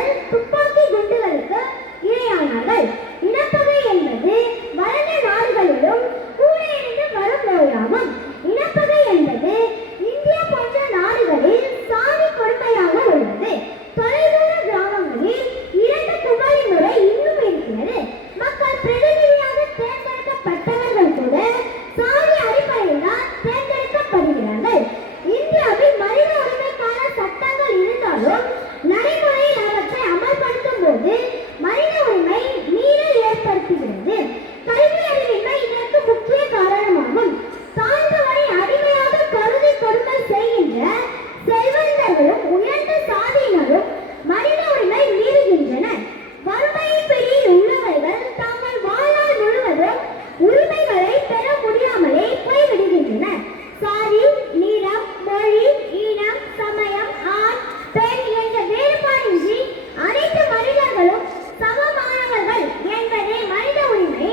சிறுவர்கள் துப்பாக்கி குண்டுகளுக்கு இரையானார்கள். இனப்பகை என்பது வளர்ந்த நாடுகளிலும் கூட இருந்து வரும் நோயாகும். இனப்பகை என்பது இந்தியா போன்ற நாடுகளில் சாதி கொடுமையாக உள்ளது. தொலைதூர கிராமங்களில் இரண்டு குமரி முறை இன்னும் இருக்கிறது. மக்கள் பிரதிநிதியாக தேர்ந்தெடுக்கப்பட்டவர்கள் கூட சாதி அடிப்படையில் தான் தேர்ந்தெடுக்கப்படுகிறார்கள். இந்தியாவில் மனித உரிமைக்கான சட்டங்கள் இருந்தாலும் நடைமுறையில் அவற்றை அமல்படுத்தும் போது மனித உரிமை மீறல் ஏற்படுத்துகிறது. கல்வி அறிவின்மை இதற்கு முக்கிய காரணமாகும். தாழ்ந்தவரை அடிமையாக கருதி கொடுமை செய்கின்ற செல்வந்தர்களும் உயர்ந்த சாதியினரும் மனித உரிமை மீறுகின்றனர். வறுமையின் பிடியில் உள்ளவர்கள் தாங்கள் வாழ்நாள் முழுவதும் உரிமைகளை பெற முடியாமலே போய்விடுகின்றனர். சாதி, நிறம், மொழி, இனம், சமயம், ஆண், பெண் என்ற வேறுபாடின்றி அனைத்து மனிதர்களும் சமமானவர்கள் என்பதே மனித உரிமை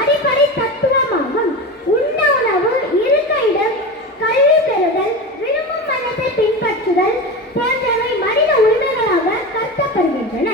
அடிப்படை தத்துவமாகும். உண்ண உணவு, இருக்க இடம், கல்வி பெறுதல், விரும்பும் மதத்தை பின்பற்றுதல் போன்றவை மனித உரிமைகளாக கருதப்படுகின்றன.